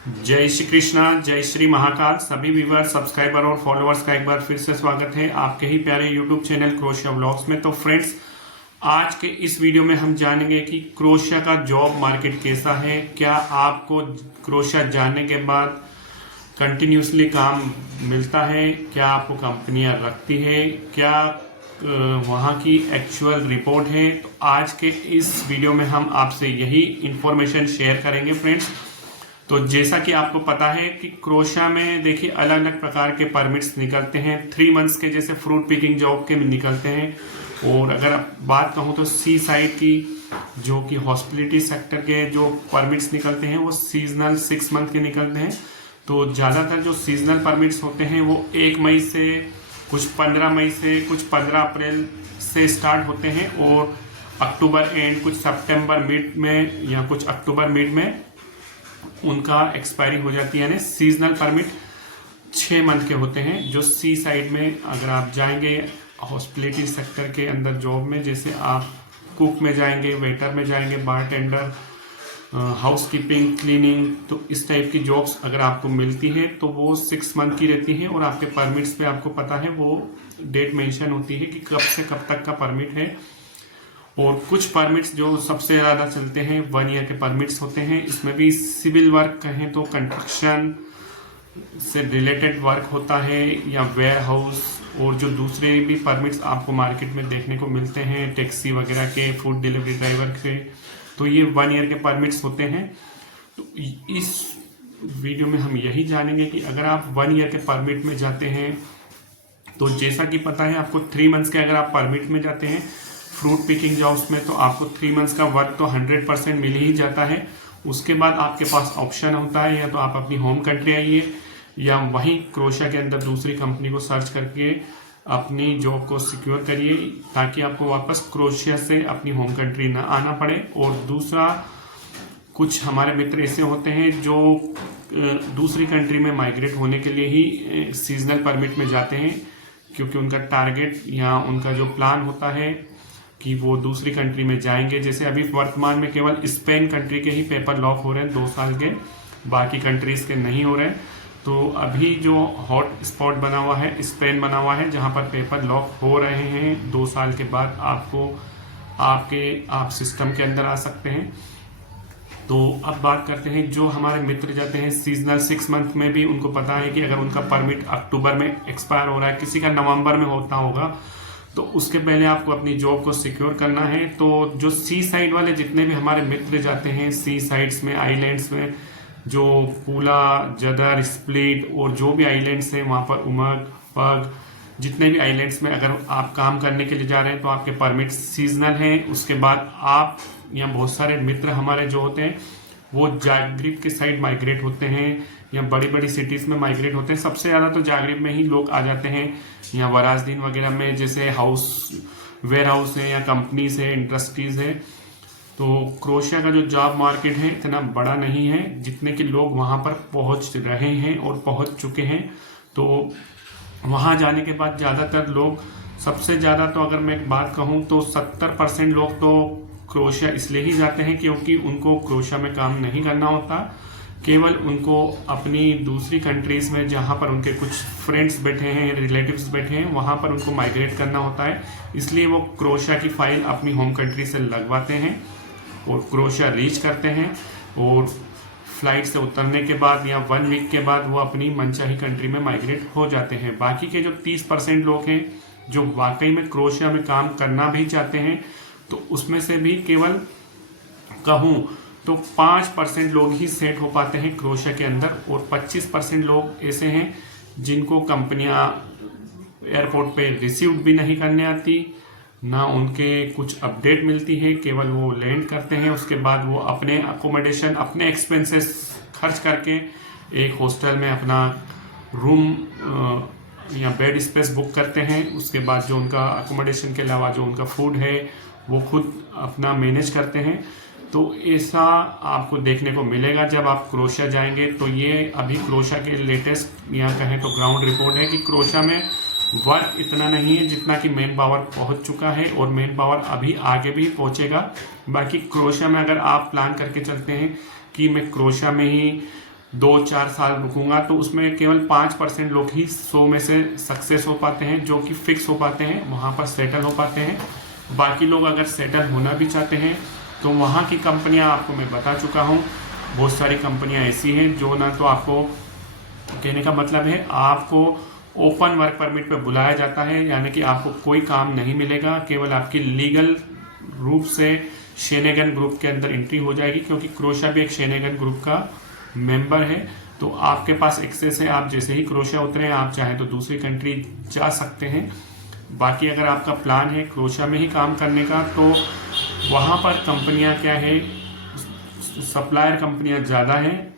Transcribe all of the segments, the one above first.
जय श्री कृष्णा, जय श्री महाकाल। सभी व्यूअर, सब्सक्राइबर और फॉलोअर्स का एक बार फिर से स्वागत है आपके ही प्यारे यूट्यूब चैनल क्रोशिया व्लॉग्स में। तो फ्रेंड्स, आज के इस वीडियो में हम जानेंगे कि क्रोशिया का जॉब मार्केट कैसा है। क्या आपको क्रोशिया जानने के बाद कंटिन्यूसली काम मिलता है? क्या आपको कंपनियां रखती है? क्या वहाँ की एक्चुअल रिपोर्ट है? तो आज के इस वीडियो में हम आपसे यही इंफॉर्मेशन शेयर करेंगे फ्रेंड्स। तो जैसा कि आपको पता है कि क्रोशिया में देखिए अलग अलग प्रकार के परमिट्स निकलते हैं। 3 मंथ्स के जैसे फ्रूट पिकिंग जॉब के निकलते हैं। और अगर बात कहूँ तो सी साइड की जो कि हॉस्पिटलिटी सेक्टर के जो परमिट्स निकलते हैं वो सीजनल 6 मंथ के निकलते हैं। तो ज़्यादातर जो सीजनल परमिट्स होते हैं वो 1 मई से, कुछ 15 मई से, कुछ 15 अप्रैल से स्टार्ट होते हैं और अक्टूबर एंड, कुछ सितंबर मिड में या कुछ अक्टूबर मिड में उनका एक्सपायरी हो जाती है। यानी सीजनल परमिट 6 मंथ के होते हैं। जो सी साइड में अगर आप जाएंगे हॉस्पिटलिटी सेक्टर के अंदर जॉब में, जैसे आप कुक में जाएंगे, वेटर में जाएंगे, बारटेंडर, हाउसकीपिंग, क्लीनिंग, तो इस टाइप की जॉब्स अगर आपको मिलती है तो वो 6 मंथ की रहती है। और आपके परमिट्स पे आपको पता है वो डेट मेंशन होती है कि कब से कब तक का परमिट है। और कुछ परमिट्स जो सबसे ज़्यादा चलते हैं 1 ईयर के परमिट्स होते हैं। इसमें भी सिविल वर्क कहें तो कंस्ट्रक्शन से रिलेटेड वर्क होता है, या वेयर हाउस, और जो दूसरे भी परमिट्स आपको मार्केट में देखने को मिलते हैं टैक्सी वगैरह के, फूड डिलीवरी ड्राइवर के, तो ये 1 ईयर के परमिट्स होते हैं। तो इस वीडियो में हम यही जानेंगे कि अगर आप 1 ईयर के परमिट में जाते हैं तो जैसा कि पता है आपको 3 मंथ्स के अगर आप परमिट में जाते हैं फ्रूट पिकिंग जॉब्स में तो आपको 3 मंथ्स का वर्क तो 100% मिल ही जाता है। उसके बाद आपके पास ऑप्शन होता है या तो आप अपनी होम कंट्री आइए या वहीं क्रोशिया के अंदर दूसरी कंपनी को सर्च करके अपनी जॉब को सिक्योर करिए, ताकि आपको वापस क्रोशिया से अपनी होम कंट्री ना आना पड़े। और दूसरा, कुछ हमारे मित्र ऐसे होते हैं जो दूसरी कंट्री में माइग्रेट होने के लिए ही सीजनल परमिट में जाते हैं, क्योंकि उनका टारगेट या उनका जो प्लान होता है कि वो दूसरी कंट्री में जाएंगे। जैसे अभी वर्तमान में केवल स्पेन कंट्री के ही पेपर लॉक हो रहे हैं 2 साल के, बाकी कंट्रीज के नहीं हो रहे हैं। तो अभी जो हॉट स्पॉट बना हुआ है स्पेन बना हुआ है, जहां पर पेपर लॉक हो रहे हैं 2 साल के बाद आप सिस्टम के अंदर आ सकते हैं। तो अब बात करते हैं जो हमारे मित्र जाते हैं सीजनल 6 मंथ में भी, उनको पता है कि अगर उनका परमिट अक्टूबर में एक्सपायर हो रहा है, किसी का नवंबर में होता होगा, तो उसके पहले आपको अपनी जॉब को सिक्योर करना है। तो जो सी साइड वाले जितने भी हमारे मित्र जाते हैं सी साइड्स में, आइलैंड्स में, जो पूला, जदर, स्प्लिट और जो भी आइलैंड्स हैं वहाँ पर, उमग, पग, जितने भी आइलैंड्स में अगर आप काम करने के लिए जा रहे हैं तो आपके परमिट सीजनल हैं। उसके बाद आप या बहुत सारे मित्र हमारे जो होते हैं वो जागरिब के साइड माइग्रेट होते हैं या बड़ी बड़ी सिटीज में माइग्रेट होते हैं। सबसे ज़्यादा तो जागरिब में ही लोग आ जाते हैं, या वराजदीन वगैरह में, जैसे वेयर हाउस है या कंपनीज है, इंडस्ट्रीज है। तो क्रोशिया का जो जॉब मार्केट है इतना बड़ा नहीं है जितने कि लोग वहाँ पर पहुँच रहे हैं और पहुँच चुके हैं। तो वहाँ जाने के बाद ज़्यादातर लोग, सबसे ज़्यादा तो अगर मैं एक बात कहूँ तो 70% लोग तो क्रोशिया इसलिए ही जाते हैं क्योंकि उनको क्रोशिया में काम नहीं करना होता, केवल उनको अपनी दूसरी कंट्रीज में जहाँ पर उनके कुछ फ्रेंड्स बैठे हैं, रिलेटिव्स बैठे हैं, वहाँ पर उनको माइग्रेट करना होता है। इसलिए वो क्रोशिया की फाइल अपनी होम कंट्री से लगवाते हैं और क्रोशिया रीच करते हैं, और फ्लाइट से उतरने के बाद या 1 वीक के बाद वो अपनी मनचाही कंट्री में माइग्रेट हो जाते हैं। बाकी के जो 30% लोग हैं जो वाकई में क्रोशिया में काम करना भी चाहते हैं, तो उसमें से भी केवल कहूँ तो 5% लोग ही सेट हो पाते हैं क्रोशिया के अंदर, और 25% लोग ऐसे हैं जिनको कंपनियां एयरपोर्ट पे रिसीव भी नहीं करने आती, ना उनके कुछ अपडेट मिलती है, केवल वो लैंड करते हैं। उसके बाद वो अपने अकोमोडेशन, अपने एक्सपेंसेस खर्च करके एक हॉस्टल में अपना रूम या बेड स्पेस बुक करते हैं। उसके बाद जो उनका अकोमोडेशन के अलावा जो उनका फूड है वो खुद अपना मैनेज करते हैं। तो ऐसा आपको देखने को मिलेगा जब आप क्रोशिया जाएंगे। तो ये अभी क्रोशिया के लेटेस्ट या कहें तो ग्राउंड रिपोर्ट है कि क्रोशिया में वर्क इतना नहीं है जितना कि मेन पावर पहुंच चुका है, और मेन पावर अभी आगे भी पहुंचेगा। बाकी क्रोशिया में अगर आप प्लान करके चलते हैं कि मैं क्रोशिया में ही 2-4 साल रुकूंगा, तो उसमें केवल 5% लोग ही 100 में से सक्सेस हो पाते हैं, जो कि फिक्स हो पाते हैं, वहाँ पर सेटल हो पाते हैं। बाकी लोग अगर सेटल होना भी चाहते हैं तो वहाँ की कंपनियाँ आपको मैं बता चुका हूँ, बहुत सारी कंपनियाँ ऐसी हैं जो ना तो आपको, कहने का मतलब है आपको ओपन वर्क परमिट पे बुलाया जाता है, यानी कि आपको कोई काम नहीं मिलेगा, केवल आपकी लीगल रूप से शेनेगन ग्रुप के अंदर एंट्री हो जाएगी, क्योंकि क्रोशिया भी एक शेनेगन ग्रुप का मेंबर है। तो आपके पास एक्सेस है, आप जैसे ही क्रोशिया उतरे आप चाहें तो दूसरी कंट्री जा सकते हैं। बाकी अगर आपका प्लान है क्रोशिया में ही काम करने का, तो वहाँ पर कंपनियाँ क्या है, सप्लायर कंपनियाँ ज़्यादा हैं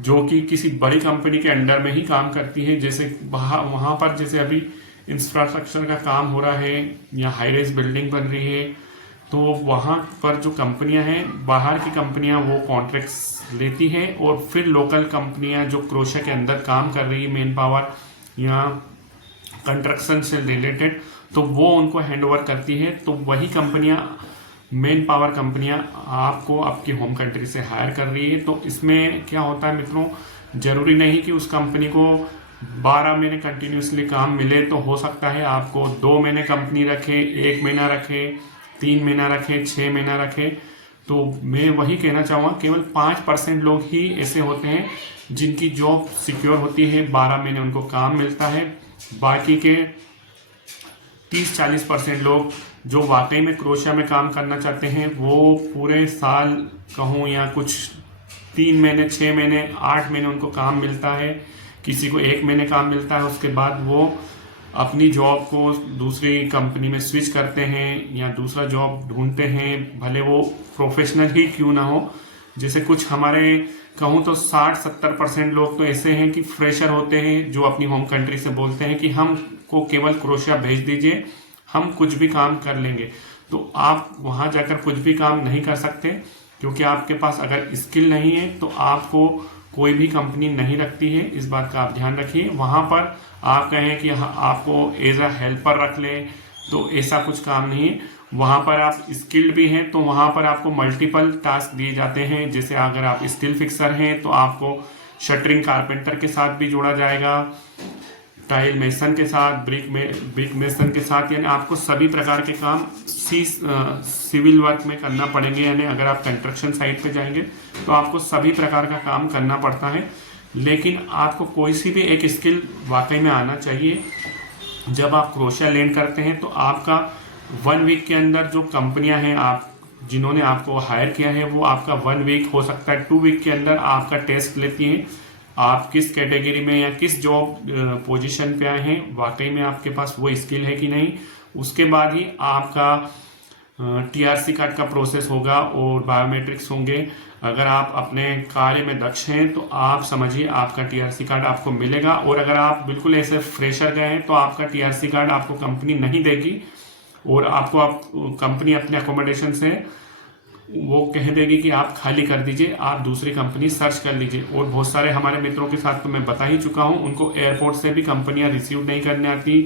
जो कि किसी बड़ी कंपनी के अंडर में ही काम करती है। जैसे वहाँ पर जैसे अभी इंफ्रास्ट्रक्चर का काम हो रहा है या हाई रेज बिल्डिंग बन रही है, तो वहाँ पर जो कंपनियां हैं, बाहर की कंपनियां वो कॉन्ट्रैक्ट्स लेती हैं और फिर लोकल कंपनियां जो क्रोशिया के अंदर काम कर रही है, मैन पावर या कंस्ट्रक्शन से रिलेटेड, तो वो उनको हैंड ओवर करती है। तो वही कंपनियां, मेन पावर कंपनियां आपको आपकी होम कंट्री से हायर कर रही है। तो इसमें क्या होता है मित्रों, जरूरी नहीं कि उस कंपनी को 12 महीने कंटिन्यूसली काम मिले, तो हो सकता है आपको 2 महीने कंपनी रखे, 1 महीना रखे, 3 महीना रखे, 6 महीना रखे। तो मैं वही कहना चाहूँगा, केवल 5% लोग ही ऐसे होते हैं जिनकी जॉब सिक्योर होती है, 12 महीने उनको काम मिलता है। बाकी के 30-40% लोग जो वाकई में क्रोशिया में काम करना चाहते हैं, वो पूरे साल कहूँ या कुछ 3 महीने, 6 महीने, 8 महीने उनको काम मिलता है, किसी को 1 महीने काम मिलता है। उसके बाद वो अपनी जॉब को दूसरी कंपनी में स्विच करते हैं या दूसरा जॉब ढूंढते हैं, भले वो प्रोफेशनल ही क्यों ना हो। जैसे कुछ हमारे कहूँ तो 60-70% लोग तो ऐसे हैं कि फ्रेशर होते हैं, जो अपनी होम कंट्री से बोलते हैं कि हमको केवल क्रोशिया भेज दीजिए, हम कुछ भी काम कर लेंगे। तो आप वहाँ जाकर कुछ भी काम नहीं कर सकते, क्योंकि आपके पास अगर स्किल नहीं है तो आपको कोई भी कंपनी नहीं रखती है। इस बात का आप ध्यान रखिए। वहाँ पर आप कहें कि आपको एज अ हेल्पर रख ले, तो ऐसा कुछ काम नहीं है। वहाँ पर आप स्किल्ड भी हैं तो वहाँ पर आपको मल्टीपल टास्क दिए जाते हैं। जैसे अगर आप स्टील फिक्सर हैं तो आपको शटरिंग कारपेंटर के साथ भी जोड़ा जाएगा, टाइल मेसन के साथ, ब्रिक मेसन के साथ, यानी आपको सभी प्रकार के काम सिविल वर्क में करना पड़ेंगे। यानी अगर आप कंस्ट्रक्शन साइट पे जाएंगे तो आपको सभी प्रकार का काम करना पड़ता है, लेकिन आपको कोई सी भी एक स्किल वाकई में आना चाहिए। जब आप क्रोशिया लैंड करते हैं तो आपका 1 वीक के अंदर जो कंपनियां हैं आप जिन्होंने आपको हायर किया है, वो आपका 1 वीक हो सकता है 2 वीक के अंदर आपका टेस्ट लेती हैं, आप किस कैटेगरी में या किस जॉब पोजीशन पे आए हैं, वाकई में आपके पास वो स्किल है कि नहीं। उसके बाद ही आपका टीआरसी कार्ड का प्रोसेस होगा और बायोमेट्रिक्स होंगे। अगर आप अपने कार्य में दक्ष हैं तो आप समझिए आपका टीआरसी कार्ड आपको मिलेगा। और अगर आप बिल्कुल ऐसे फ्रेशर गए हैं तो आपका टीआरसी कार्ड आपको कंपनी नहीं देगी और आपको कंपनी अपने अकोमोडेशन से वो कह देगी कि आप खाली कर दीजिए, आप दूसरी कंपनी सर्च कर लीजिए। और बहुत सारे हमारे मित्रों के साथ तो मैं बता ही चुका हूं, उनको एयरपोर्ट से भी कंपनियां रिसीव नहीं करने आती,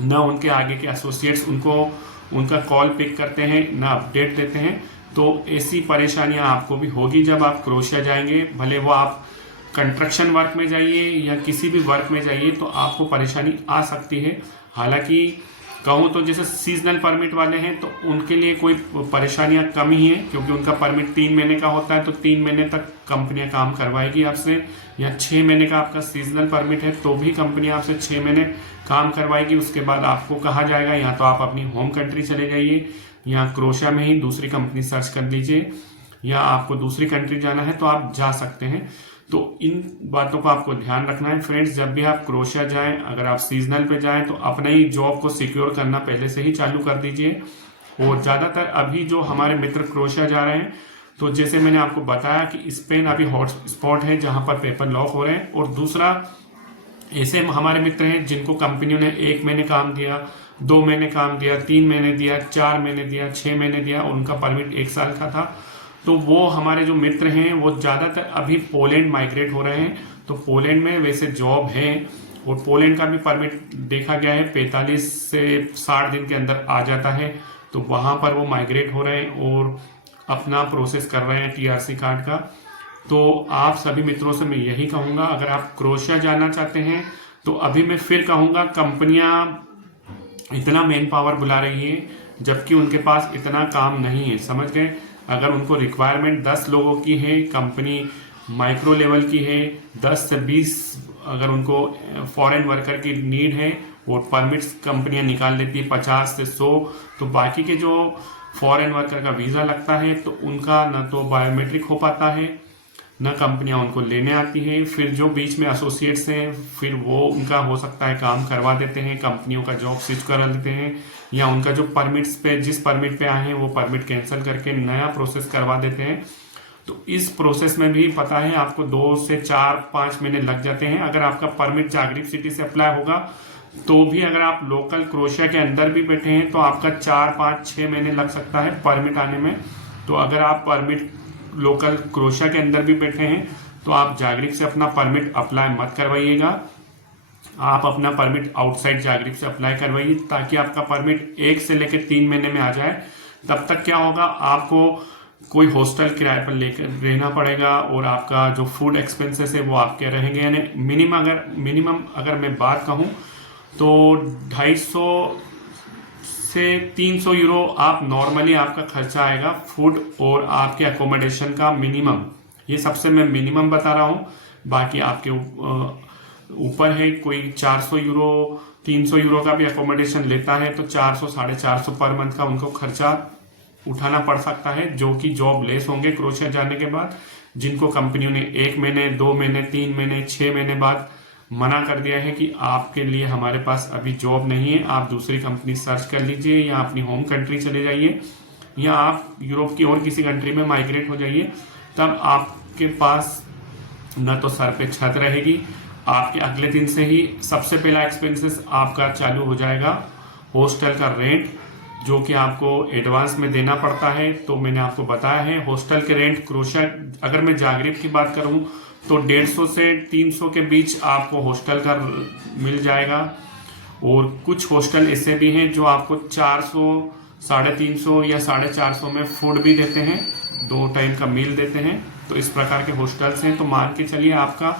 न उनके आगे के एसोसिएट्स उनका कॉल पिक करते हैं, न अपडेट देते हैं। तो ऐसी परेशानियां आपको भी होगी जब आप क्रोशिया जाएंगे। भले वो आप कंस्ट्रक्शन वर्क में जाइए या किसी भी वर्क में जाइए तो आपको परेशानी आ सकती है। हालांकि कहूँ तो जैसे सीजनल परमिट वाले हैं तो उनके लिए कोई परेशानियां कम ही है, क्योंकि उनका परमिट 3 महीने का होता है, तो 3 महीने तक कंपनियां काम करवाएगी आपसे। या 6 महीने का आपका सीजनल परमिट है तो भी कंपनी आपसे 6 महीने काम करवाएगी। उसके बाद आपको कहा जाएगा या तो आप अपनी होम कंट्री चले जाइए या क्रोशिया में ही दूसरी कंपनी सर्च कर लीजिए, या आपको दूसरी कंट्री जाना है तो आप जा सकते हैं। तो इन बातों को आपको ध्यान रखना है फ्रेंड्स। जब भी आप क्रोशिया जाएं, अगर आप सीजनल पे जाएं तो अपने ही जॉब को सिक्योर करना पहले से ही चालू कर दीजिए। और ज़्यादातर अभी जो हमारे मित्र क्रोशिया जा रहे हैं, तो जैसे मैंने आपको बताया कि स्पेन अभी हॉट स्पॉट है जहां पर पेपर लॉक हो रहे हैं। और दूसरा, ऐसे हमारे मित्र हैं जिनको कंपनियों ने 1 महीने काम दिया, 2 महीने काम दिया, 3 महीने दिया, 4 महीने दिया, 6 महीने दिया, उनका परमिट 1 साल का था। तो वो हमारे जो मित्र हैं वो ज़्यादातर अभी पोलैंड माइग्रेट हो रहे हैं। तो पोलैंड में वैसे जॉब है और पोलैंड का भी परमिट देखा गया है 45 से 60 दिन के अंदर आ जाता है। तो वहाँ पर वो माइग्रेट हो रहे हैं और अपना प्रोसेस कर रहे हैं टीआरसी कार्ड का। तो आप सभी मित्रों से मैं यही कहूँगा, अगर आप क्रोशिया जानना चाहते हैं तो अभी मैं फिर कहूँगा, कंपनियाँ इतना मैन पावर बुला रही है जबकि उनके पास इतना काम नहीं है, समझ गए। अगर उनको रिक्वायरमेंट 10 लोगों की है, कंपनी माइक्रो लेवल की है, 10 से 20 अगर उनको फॉरेन वर्कर की नीड है, वो परमिट्स कंपनियां निकाल लेती है 50 से 100। तो बाकी के जो फॉरेन वर्कर का वीज़ा लगता है तो उनका न तो बायोमेट्रिक हो पाता है, न कंपनियां उनको लेने आती हैं। फिर जो बीच में एसोसिएट्स हैं, फिर वो उनका हो सकता है काम करवा देते हैं, कंपनियों का जॉब स्विच करा देते हैं, या उनका जो परमिट्स पे जिस परमिट पे आए हैं वो परमिट कैंसिल करके नया प्रोसेस करवा देते हैं। तो इस प्रोसेस में भी पता है आपको 2 से 4-5 महीने लग जाते हैं। अगर आपका परमिट जागरिक सिटी से अप्लाई होगा तो भी अगर आप लोकल क्रोशिया के अंदर भी बैठे हैं तो आपका 4-5-6 महीने लग सकता है परमिट आने में। तो अगर आप परमिट लोकल क्रोशिया के अंदर भी बैठे हैं तो आप जागरिक से अपना परमिट अप्लाई मत करवाइएगा। आप अपना परमिट आउटसाइड जागरिक से अप्लाई करवाइए ताकि आपका परमिट 1 से लेकर 3 महीने में आ जाए। तब तक क्या होगा, आपको कोई हॉस्टल किराए पर लेकर रहना पड़ेगा और आपका जो फूड एक्सपेंसेस है वो आपके रहेंगे। यानी मिनिमम अगर मैं बात कहूँ तो 250 से 300 यूरो आप नॉर्मली आपका खर्चा आएगा फूड और आपके अकोमोडेशन का मिनिमम। ये सबसे मैं मिनिमम बता रहा हूँ, बाकी आपके ऊपर है। कोई 400 यूरो 300 यूरो का भी अकोमोडेशन लेता है तो 400-450 पर मंथ का उनको खर्चा उठाना पड़ सकता है, जो कि जॉब लेस होंगे क्रोशिया जाने के बाद, जिनको कंपनियों ने 1 महीने 2 महीने 3 महीने 6 महीने बाद मना कर दिया है कि आपके लिए हमारे पास अभी जॉब नहीं है, आप दूसरी कंपनी सर्च कर लीजिए या अपनी होम कंट्री चले जाइए या आप यूरोप की और किसी कंट्री में माइग्रेट हो जाइए। तब आपके पास न तो सर पे छत रहेगी, आपके अगले दिन से ही सबसे पहला एक्सपेंसेस आपका चालू हो जाएगा हॉस्टल का रेंट, जो कि आपको एडवांस में देना पड़ता है। तो मैंने आपको बताया है हॉस्टल के रेंट क्रोशिया, अगर मैं जागरेब की बात करूं तो 150 से 300 के बीच आपको हॉस्टल का मिल जाएगा। और कुछ हॉस्टल ऐसे भी हैं जो आपको 400, 350 या 450 में फूड भी देते हैं, 2 टाइम का मील देते हैं। तो इस प्रकार के हॉस्टल्स हैं। तो मान के चलिए आपका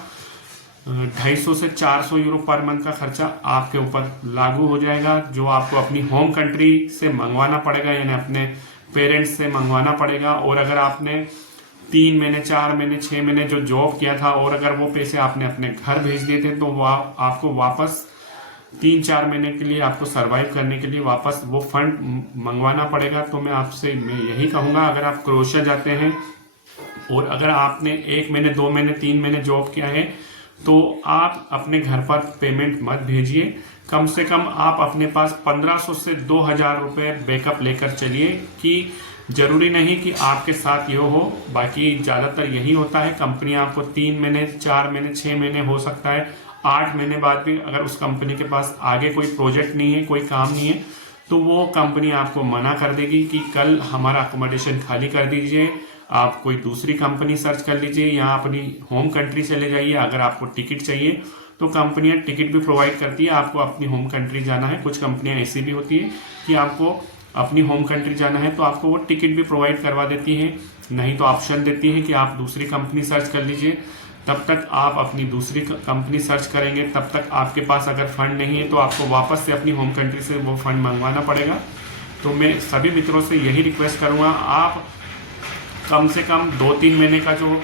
250 से 400 यूरो पर मंथ का खर्चा आपके ऊपर लागू हो जाएगा, जो आपको अपनी होम कंट्री से मंगवाना पड़ेगा, यानी अपने पेरेंट्स से मंगवाना पड़ेगा। और अगर आपने 3 महीने 4 महीने 6 महीने जो जॉब किया था और अगर वो पैसे आपने अपने घर भेज दिए थे तो आपको वापस 3-4 महीने के लिए आपको सरवाइव करने के लिए वापस वो फंड मंगवाना पड़ेगा। तो मैं यही कहूँगा, अगर आप क्रोशिया जाते हैं और अगर आपने 1 महीने 2 महीने 3 महीने जॉब किया है तो आप अपने घर पर पेमेंट मत भेजिए। कम से कम आप अपने पास 1500 से 2000 रुपये बैकअप लेकर चलिए, कि जरूरी नहीं कि आपके साथ ये हो, बाकी ज़्यादातर यही होता है। कंपनी आपको 3 महीने 4 महीने 6 महीने हो सकता है 8 महीने बाद भी अगर उस कंपनी के पास आगे कोई प्रोजेक्ट नहीं है, कोई काम नहीं है, तो वो कंपनी आपको मना कर देगी कि कल हमारा अकोमोडेशन खाली कर दीजिए, आप कोई दूसरी कंपनी सर्च कर लीजिए या अपनी होम कंट्री चले जाइए। अगर आपको टिकट चाहिए तो कंपनियां टिकट भी प्रोवाइड करती है, आपको अपनी होम कंट्री जाना है। कुछ कंपनियां ऐसी भी होती है कि आपको अपनी होम कंट्री जाना है तो आपको वो टिकट भी प्रोवाइड करवा देती है, नहीं तो ऑप्शन देती है कि आप दूसरी कंपनी सर्च कर लीजिए। तब तक आप अपनी दूसरी कंपनी सर्च करेंगे, तब तक आपके पास अगर फंड नहीं है तो आपको वापस से अपनी होम कंट्री से वो फंड मंगवाना पड़ेगा। तो मैं सभी मित्रों से यही रिक्वेस्ट करूँगा, आप कम से कम 2-3 महीने का जो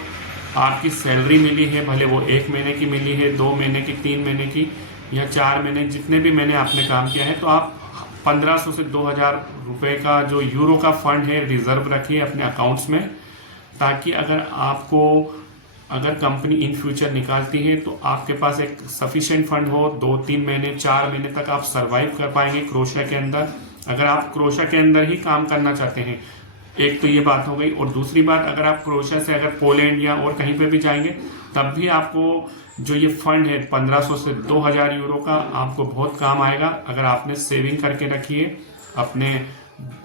आपकी सैलरी मिली है, भले वो 1 महीने की मिली है, 2 महीने की, 3 महीने की या 4 महीने, जितने भी महीने आपने काम किया है, तो आप 1500 से 2000 रुपये का जो यूरो का फंड है रिजर्व रखिए अपने अकाउंट्स में, ताकि अगर कंपनी इन फ्यूचर निकालती है तो आपके पास एक सफिशिएंट फंड हो। 2-3 महीने 4 महीने तक आप सरवाइव कर पाएंगे क्रोशिया के अंदर, अगर आप क्रोशिया के अंदर ही काम करना चाहते हैं। एक तो ये बात हो गई। और दूसरी बात, अगर आप क्रोशिया से अगर पोलैंड या और कहीं पे भी जाएंगे तब भी आपको जो ये फंड है 1500 से 2000 यूरो का आपको बहुत काम आएगा, अगर आपने सेविंग करके रखी है अपने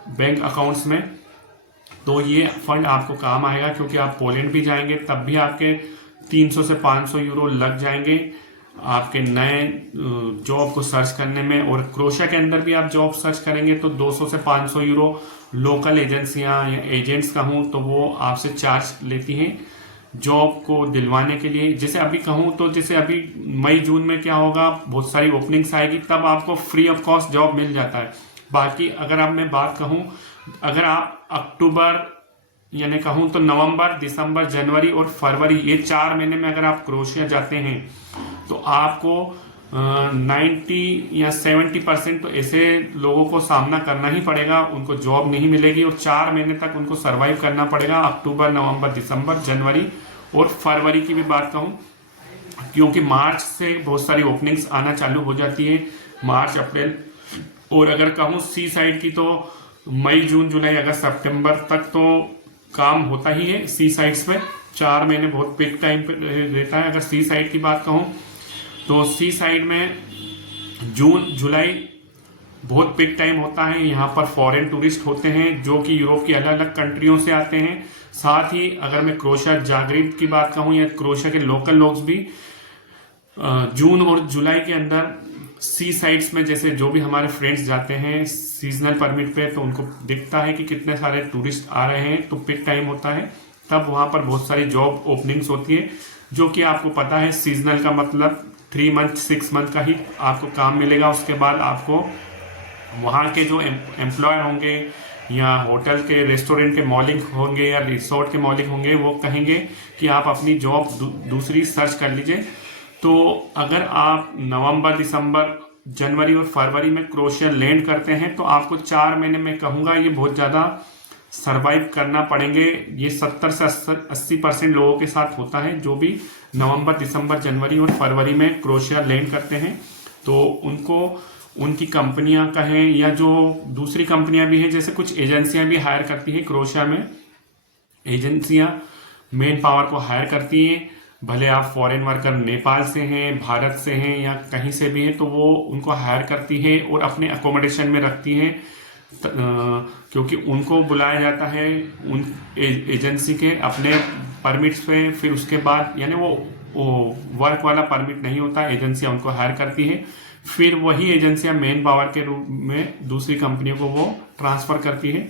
बैंक अकाउंट्स में, तो ये फंड आपको काम आएगा। क्योंकि आप पोलैंड भी जाएंगे तब भी आपके 300 से 500 यूरो लग जाएंगे आपके नए जॉब को सर्च करने में। और क्रोशिया के अंदर भी आप जॉब सर्च करेंगे तो 200 से 500 यूरो लोकल एजेंसियां या एजेंट्स का हूँ तो वो आपसे चार्ज लेती हैं, जॉब को दिलवाने के लिए। जैसे अभी कहूँ तो जैसे अभी मई जून में क्या होगा, बहुत सारी ओपनिंग्स आएगी, तब आपको फ्री ऑफ कॉस्ट जॉब मिल जाता है। बाकी अगर अब मैं बात कहूँ, अगर आप अक्टूबर यानी कहूँ तो नवंबर, दिसंबर, जनवरी और फरवरी, ये 4 महीने में अगर आप क्रोएशिया जाते हैं तो आपको 90 या 70% तो ऐसे लोगों को सामना करना ही पड़ेगा, उनको जॉब नहीं मिलेगी और 4 महीने तक उनको सरवाइव करना पड़ेगा। अक्टूबर, नवंबर, दिसंबर, जनवरी और फरवरी की भी बात कहूँ, क्योंकि मार्च से बहुत सारी ओपनिंग्स आना चालू हो जाती है, मार्च, अप्रैल। और अगर कहूँ सी साइड की तो मई, जून, जुलाई, अगस्त, सितंबर तक तो काम होता ही है सी साइड्स पे। 4 महीने बहुत पीक टाइम पे रहता है। अगर सी साइड की बात कहूँ तो सी साइड में जून, जुलाई बहुत पीक टाइम होता है। यहाँ पर फॉरेन टूरिस्ट होते हैं जो कि यूरोप की अलग अलग कंट्रियों से आते हैं। साथ ही अगर मैं क्रोएशिया जाग्रेब की बात कहूँ या क्रोएशिया के लोकल लोग भी जून और जुलाई के अंदर सी साइड्स में, जैसे जो भी हमारे फ्रेंड्स जाते हैं सीजनल परमिट पे, तो उनको दिखता है कि कितने सारे टूरिस्ट आ रहे हैं, तो पिक टाइम होता है, तब वहां पर बहुत सारी जॉब ओपनिंग्स होती है। जो कि आपको पता है सीजनल का मतलब 3 मंथ 6 मंथ का ही आपको काम मिलेगा। उसके बाद आपको वहाँ के जो एम्प्लॉयर होंगे या होटल के, रेस्टोरेंट के मालिक होंगे या रिसोर्ट के मालिक होंगे, वो कहेंगे कि आप अपनी जॉब दूसरी सर्च कर लीजिए। तो अगर आप नवंबर, दिसंबर, जनवरी और फरवरी में क्रोएशिया लैंड करते हैं तो आपको 4 महीने में कहूँगा ये बहुत ज़्यादा सरवाइव करना पड़ेंगे। ये 70 से 80% लोगों के साथ होता है जो भी नवंबर, दिसंबर, जनवरी और फरवरी में क्रोएशिया लैंड करते हैं। तो उनको उनकी कंपनियां कहें या जो दूसरी कंपनियां भी हैं, जैसे कुछ एजेंसियां भी हायर करती हैं क्रोएशिया में, एजेंसियां मेन पावर को हायर करती हैं। भले आप फॉरेन वर्कर नेपाल से हैं, भारत से हैं या कहीं से भी हैं, तो वो उनको हायर करती है और अपने अकोमोडेशन में रखती हैं, क्योंकि उनको बुलाया जाता है उन एजेंसी के अपने परमिट्स पे। फिर उसके बाद यानी वो वर्क वाला परमिट नहीं होता, एजेंसियां उनको हायर करती है, फिर वही एजेंसियां मेन पावर के रूप में दूसरी कंपनियों को वो ट्रांसफर करती है।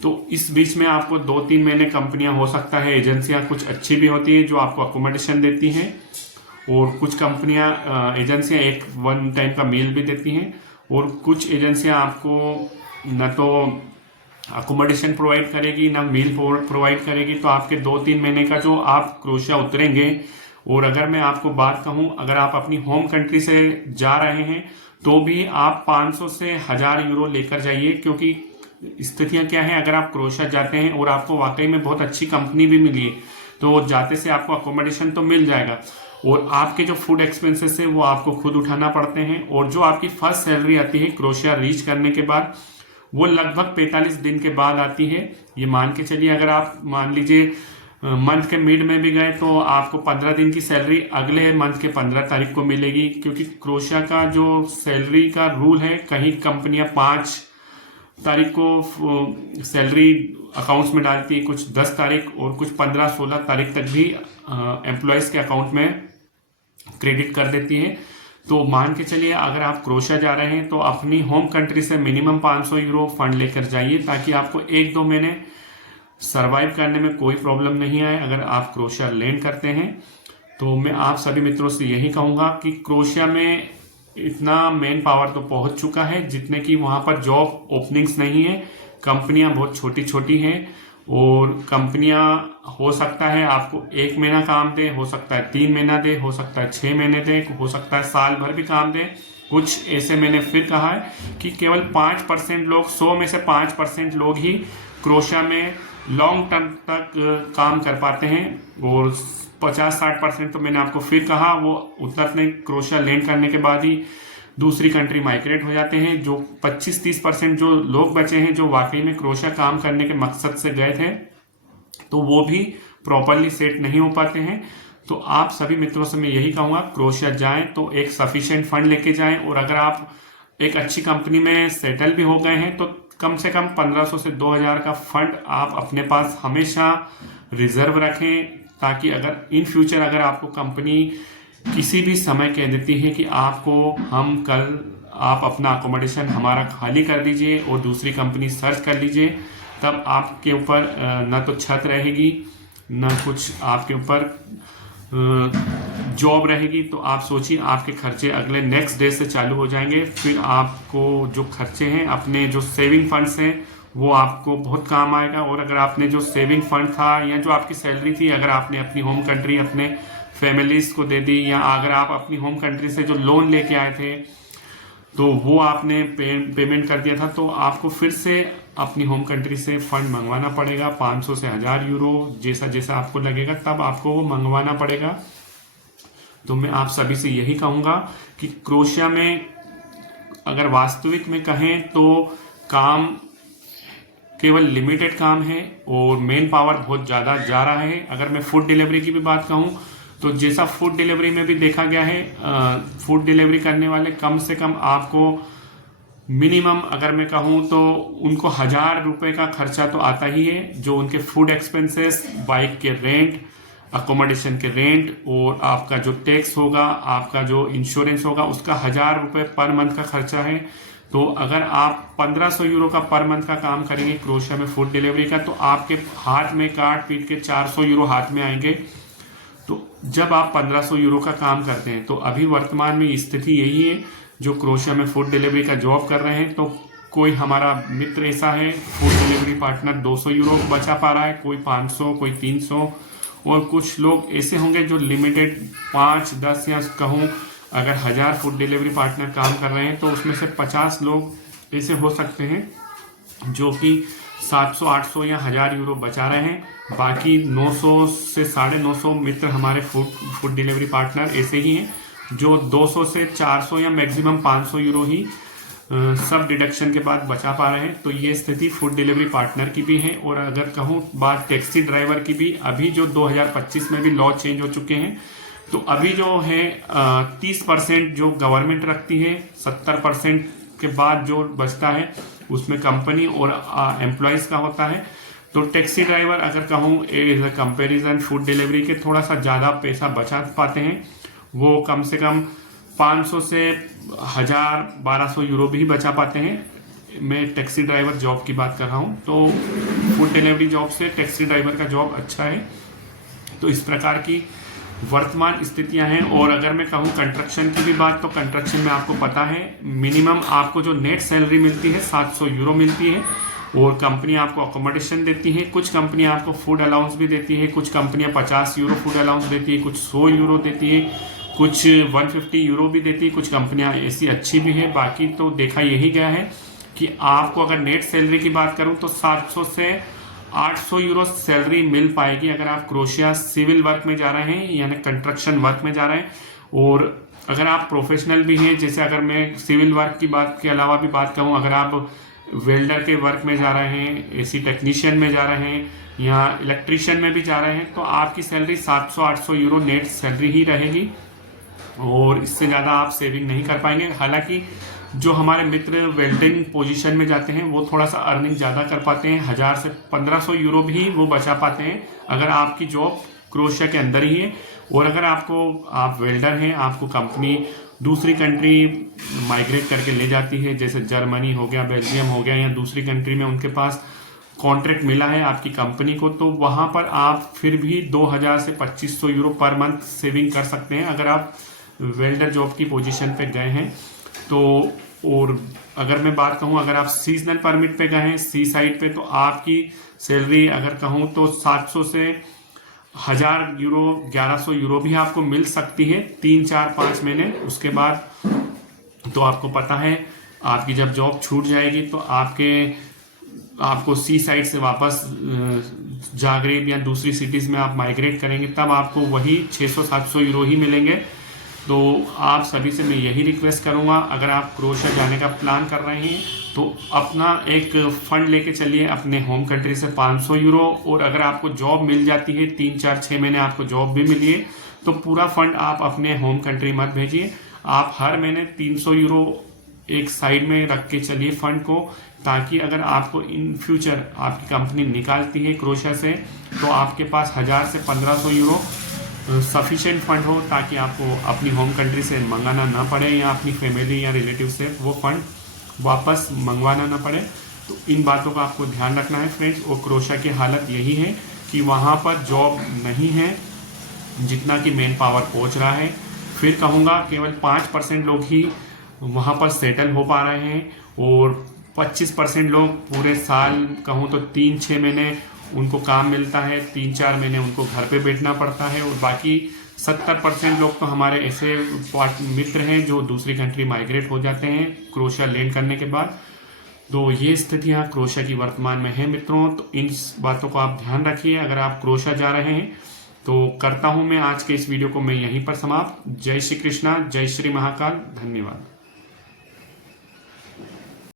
तो इस बीच में आपको 2-3 महीने कंपनियां, हो सकता है एजेंसियां कुछ अच्छी भी होती है जो आपको अकोमोडेशन देती हैं, और कुछ कंपनियां एजेंसियां एक 1 टाइम का मील भी देती हैं, और कुछ एजेंसियां आपको न तो अकोमोडेशन प्रोवाइड करेगी ना मील प्रोवाइड करेगी। तो आपके 2-3 महीने का जो आप क्रोएशिया उतरेंगे, और अगर मैं आपको बात कहूं, अगर आप अपनी होम कंट्री से जा रहे हैं तो भी आप 500 से 1000 यूरो लेकर जाइए, क्योंकि स्थितियां क्या है, अगर आप क्रोएशिया जाते हैं और आपको वाकई में बहुत अच्छी कंपनी भी मिली है तो जाते से आपको अकोमोडेशन तो मिल जाएगा, और आपके जो फूड एक्सपेंसेस है वो आपको खुद उठाना पड़ते हैं। और जो आपकी फर्स्ट सैलरी आती है क्रोएशिया रीच करने के बाद, वो लगभग 45 दिन के बाद आती है। ये मान के चलिए, अगर आप मान लीजिए मंथ के मिड में भी गए तो आपको 15 दिन की सैलरी अगले मंथ के 15 तारीख को मिलेगी, क्योंकि क्रोएशिया का जो सैलरी का रूल है, कहीं कंपनियां 5 तारीख को सैलरी अकाउंट्स में डालती है, कुछ 10 तारीख और कुछ 15-16 तारीख तक भी एम्प्लॉयज के अकाउंट में क्रेडिट कर देती है। तो मान के चलिए, अगर आप क्रोएशिया जा रहे हैं तो अपनी होम कंट्री से मिनिमम 500 यूरो फंड लेकर जाइए, ताकि आपको 1-2 महीने सरवाइव करने में कोई प्रॉब्लम नहीं आए अगर आप क्रोएशिया लैंड करते हैं। तो मैं आप सभी मित्रों से यही कहूँगा कि क्रोएशिया में इतना मैन पावर तो पहुंच चुका है जितने की वहां पर जॉब ओपनिंग्स नहीं है। कंपनियां बहुत छोटी छोटी हैं, और कंपनियां हो सकता है आपको 1 महीना काम दे, हो सकता है 3 महीना दे, हो सकता है 6 महीने दे, हो सकता है साल भर भी काम दे। कुछ ऐसे मैंने फिर कहा है कि केवल 5% लोग, 100 में से 5% लोग ही क्रोएशिया में लॉन्ग टर्म तक काम कर पाते हैं, और 50-60% तो मैंने आपको फिर कहा वो उतरने क्रोएशिया लैंड करने के बाद ही दूसरी कंट्री माइग्रेट हो जाते हैं। जो 25-30% जो लोग बचे हैं जो वाकई में क्रोएशिया काम करने के मकसद से गए थे, तो वो भी प्रॉपरली सेट नहीं हो पाते हैं। तो आप सभी मित्रों से मैं यही कहूँगा, क्रोएशिया जाएं तो एक सफिशिएंट फंड लेके जाएं, और अगर आप एक अच्छी कंपनी में सेटल भी हो गए हैं तो कम से कम 1500 से 2000 का फंड आप अपने पास हमेशा रिजर्व रखें, ताकि अगर इन फ्यूचर अगर आपको कंपनी किसी भी समय कह देती है कि आपको हम कल आप अपना अकोमोडेशन हमारा खाली कर दीजिए और दूसरी कंपनी सर्च कर लीजिए, तब आपके ऊपर न तो छत रहेगी, ना कुछ आपके ऊपर जॉब रहेगी। तो आप सोचिए आपके खर्चे अगले नेक्स्ट डे से चालू हो जाएंगे। फिर आपको जो खर्चे हैं, अपने जो सेविंग फंड्स हैं, वो आपको बहुत काम आएगा। और अगर आपने जो सेविंग फंड था या जो आपकी सैलरी थी, अगर आपने अपनी होम कंट्री अपने फैमिलीज को दे दी, या अगर आप अपनी होम कंट्री से जो लोन लेके आए थे तो वो आपने पेमेंट कर दिया था, तो आपको फिर से अपनी होम कंट्री से फंड मंगवाना पड़ेगा। 500 से 1000 यूरो, जैसा जैसा आपको लगेगा तब आपको वो मंगवाना पड़ेगा। तो मैं आप सभी से यही कहूँगा कि क्रोएशिया में अगर वास्तविक में कहें तो काम केवल लिमिटेड काम है और मेन पावर बहुत ज़्यादा जा रहा है। अगर मैं फूड डिलीवरी की भी बात कहूँ तो जैसा फूड डिलीवरी में भी देखा गया है, फूड डिलीवरी करने वाले कम से कम आपको मिनिमम अगर मैं कहूँ तो उनको 1000 रुपये का खर्चा तो आता ही है, जो उनके फूड एक्सपेंसेस, बाइक के रेंट, अकोमोडेशन के रेंट और आपका जो टैक्स होगा, आपका जो इंश्योरेंस होगा, उसका 1000 रुपये पर मंथ का खर्चा है। तो अगर आप 1500 यूरो का पर मंथ का काम करेंगे क्रोएशिया में फूड डिलीवरी का, तो आपके हाथ में काट पीट के 400 यूरो हाथ में आएंगे। तो जब आप 1500 यूरो का काम करते हैं, तो अभी वर्तमान में स्थिति यही है, जो क्रोएशिया में फूड डिलीवरी का जॉब कर रहे हैं, तो कोई हमारा मित्र ऐसा है फूड डिलीवरी पार्टनर 200 यूरो बचा पा रहा है, कोई 500, कोई 300, और कुछ लोग ऐसे होंगे जो लिमिटेड 5, 10 या कहूँ अगर 1000 फूड डिलीवरी पार्टनर काम कर रहे हैं तो उसमें से 50 लोग ऐसे हो सकते हैं जो कि 700, 800 या 1000 यूरो बचा रहे हैं। बाकी 900 से 950 मित्र हमारे फूड डिलीवरी पार्टनर ऐसे ही हैं जो 200 से 400 या मैक्सिमम 500 यूरो ही सब डिडक्शन के बाद बचा पा रहे हैं। तो ये स्थिति फूड डिलीवरी पार्टनर की भी है। और अगर कहूँ बात टैक्सी ड्राइवर की भी, अभी जो 2025 में भी लॉ चेंज हो चुके हैं, तो अभी जो है 30% जो गवर्नमेंट रखती है, 70% के बाद जो बचता है उसमें कंपनी और एम्प्लॉयज का होता है। तो टैक्सी ड्राइवर अगर कहूँ as a comparison food delivery के थोड़ा सा ज़्यादा पैसा बचा पाते हैं। वो कम से कम 500 से 1000, 1200 यूरो भी बचा पाते हैं। मैं टैक्सी ड्राइवर जॉब की बात कर रहा हूँ, तो फूड डिलीवरी जॉब से टैक्सी ड्राइवर का जॉब अच्छा है। तो इस प्रकार की वर्तमान स्थितियां हैं। और अगर मैं कहूँ कंस्ट्रक्शन की भी बात, तो कंस्ट्रक्शन में आपको पता है मिनिमम आपको जो नेट सैलरी मिलती है 700 यूरो मिलती है, और कंपनी आपको अकोमोडेशन देती है। कुछ कंपनियां आपको फूड अलाउंस भी देती है, कुछ कंपनियां 50 यूरो फूड अलाउंस देती है, कुछ 100 यूरो देती है, कुछ 150 यूरो भी देती है। कुछ कंपनियां ऐसी अच्छी भी है। बाकी तो देखा यही गया है कि आपको अगर नेट सैलरी की बात करूं तो 700 से 800 यूरो सैलरी मिल पाएगी अगर आप क्रोएशिया सिविल वर्क में जा रहे हैं, यानी कंस्ट्रक्शन वर्क में जा रहे हैं। और अगर आप प्रोफेशनल भी हैं, जैसे अगर मैं सिविल वर्क की बात के अलावा भी बात कहूँ, अगर आप वेल्डर के वर्क में जा रहे हैं, एसी टेक्नीशियन में जा रहे हैं, या इलेक्ट्रीशियन में भी जा रहे हैं, तो आपकी सैलरी 700-800 यूरो नेट सैलरी ही रहेगी, और इससे ज़्यादा आप सेविंग नहीं कर पाएंगे। हालांकि जो हमारे मित्र वेल्डिंग पोजीशन में जाते हैं वो थोड़ा सा अर्निंग ज़्यादा कर पाते हैं, 1000 से 1500 यूरो भी वो बचा पाते हैं अगर आपकी जॉब क्रोएशिया के अंदर ही है। और अगर आप वेल्डर हैं, आपको कंपनी दूसरी कंट्री माइग्रेट करके ले जाती है, जैसे जर्मनी हो गया, बेल्जियम हो गया, या दूसरी कंट्री में उनके पास कॉन्ट्रैक्ट मिला है आपकी कंपनी को, तो वहाँ पर आप फिर भी 2000 से 2500 यूरो पर मंथ सेविंग कर सकते हैं अगर आप वेल्डर जॉब की पोजीशन पे गए हैं तो। और अगर मैं बात कहूँ, अगर आप सीजनल परमिट पे गए हैं सी साइड पे, तो आपकी सैलरी अगर कहूँ तो 700 से 1000 यूरो, 1100 यूरो भी आपको मिल सकती है 3, 4, 5 महीने। उसके बाद तो आपको पता है आपकी जब जॉब छूट जाएगी तो आपको सी साइड से वापस जागरेब या दूसरी सिटीज में आप माइग्रेट करेंगे, तब आपको वही 600-700 यूरो ही मिलेंगे। तो आप सभी से मैं यही रिक्वेस्ट करूंगा, अगर आप क्रोएशिया जाने का प्लान कर रहे हैं तो अपना एक फंड लेके चलिए अपने होम कंट्री से 500 यूरो। और अगर आपको जॉब मिल जाती है 3, 4, 6 महीने आपको जॉब भी मिली है, तो पूरा फंड आप अपने होम कंट्री मत भेजिए। आप हर महीने 300 यूरो एक साइड में रख के चलिए फंड को, ताकि अगर आपको इन फ्यूचर आपकी कंपनी निकालती है क्रोएशिया से, तो आपके पास 1000 से 1500 यूरो सफिशिएंट फंड हो, ताकि आपको अपनी होम कंट्री से मंगाना ना पड़े, या अपनी फैमिली या रिलेटिव से वो फंड वापस मंगवाना ना पड़े। तो इन बातों का आपको ध्यान रखना है फ्रेंड्स। और क्रोएशिया की हालत यही है कि वहाँ पर जॉब नहीं है जितना कि मैन पावर पहुँच रहा है। फिर कहूँगा केवल 5% लोग ही वहाँ पर सेटल हो पा रहे हैं और 25% लोग पूरे साल कहूँ तो 3-6 महीने उनको काम मिलता है, 3-4 महीने उनको घर पे बैठना पड़ता है और बाकी 70% लोग तो हमारे ऐसे मित्र हैं जो दूसरी कंट्री माइग्रेट हो जाते हैं क्रोएशिया लैंड करने के बाद। तो ये स्थितियाँ क्रोएशिया की वर्तमान में है मित्रों, तो इन बातों को आप ध्यान रखिए अगर आप क्रोएशिया जा रहे हैं। तो करता हूँ मैं आज के इस वीडियो को मैं यहीं पर समाप्त। जय श्री कृष्णा, जय श्री महाकाल, धन्यवाद।